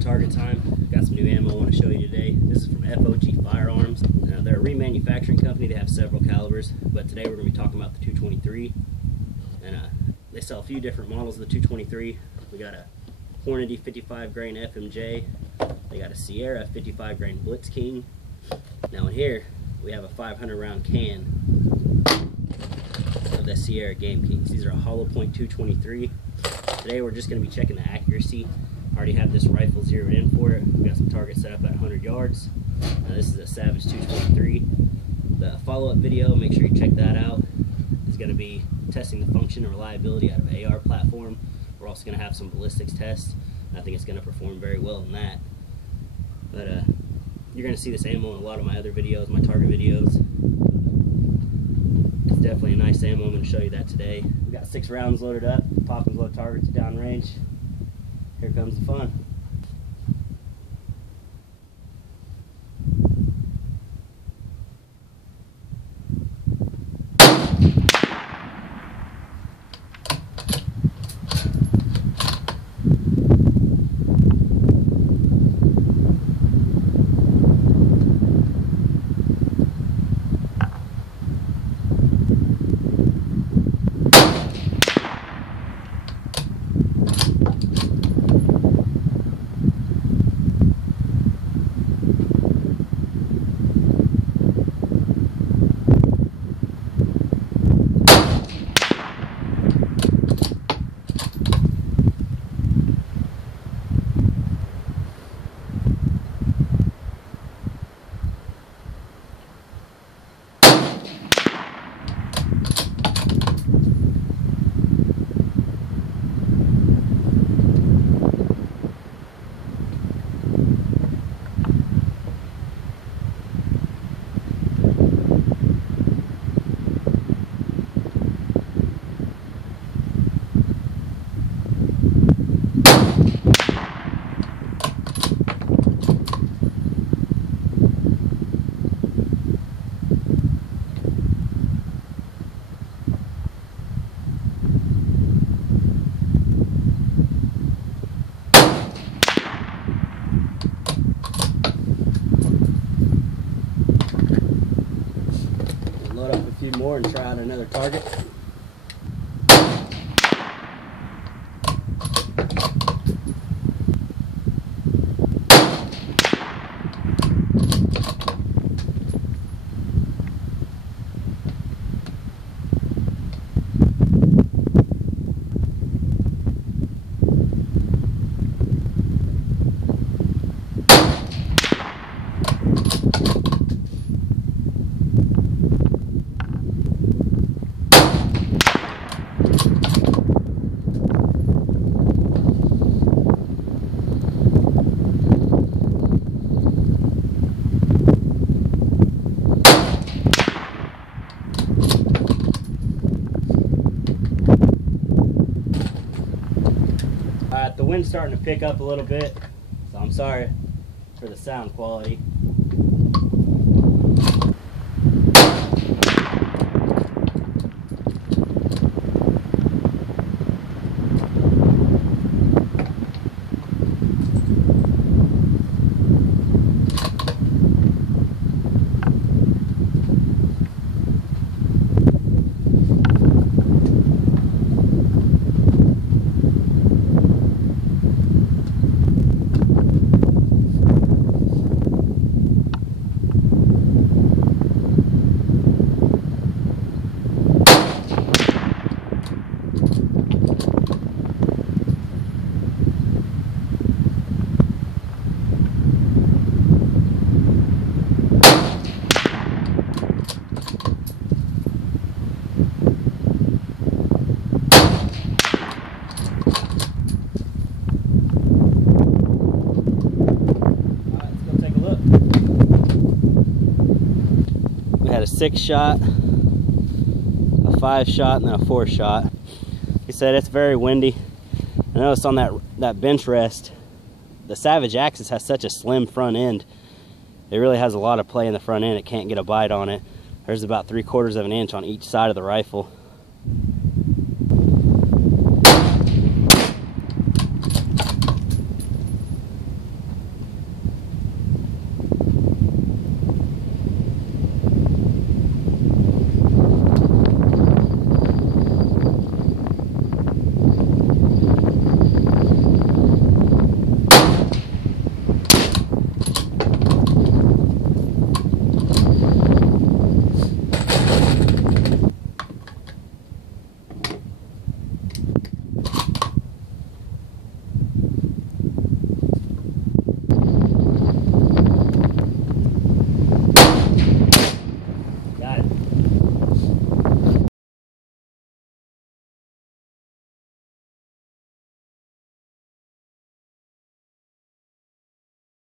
target time. Got some new ammo I want to show you today. This is from FOG Firearms. They're a remanufacturing company. They have several calibers, but today we're going to be talking about the 223. And they sell a few different models of the 223. We got a Hornady 55 grain FMJ. They got a Sierra 55 grain Blitz King. Now in here we have a 500 round can of the Sierra Game Kings. These are a hollow point 223. Today we're just going to be checking the accuracy. I already have this rifle zeroed in for it. We've got some targets set up at 100 yards. This is a Savage 223. The follow-up video, make sure you check that out, is going to be testing the function and reliability out of AR platform. We're also going to have some ballistics tests. I think it's going to perform very well in that. But you're going to see this ammo in a lot of my other videos, my target videos. It's definitely a nice ammo. I'm going to show you that today. We've got 6 rounds loaded up, pop and load targets downrange. Here comes the fun. Load up a few more and try out another target. The wind's starting to pick up a little bit, so I'm sorry for the sound quality. Had a 6 shot, a 5 shot, and then a 4 shot. He said it's very windy. I noticed on that bench rest, the Savage Axis has such a slim front end. It really has a lot of play in the front end. It can't get a bite on it. There's about 3/4 of an inch on each side of the rifle.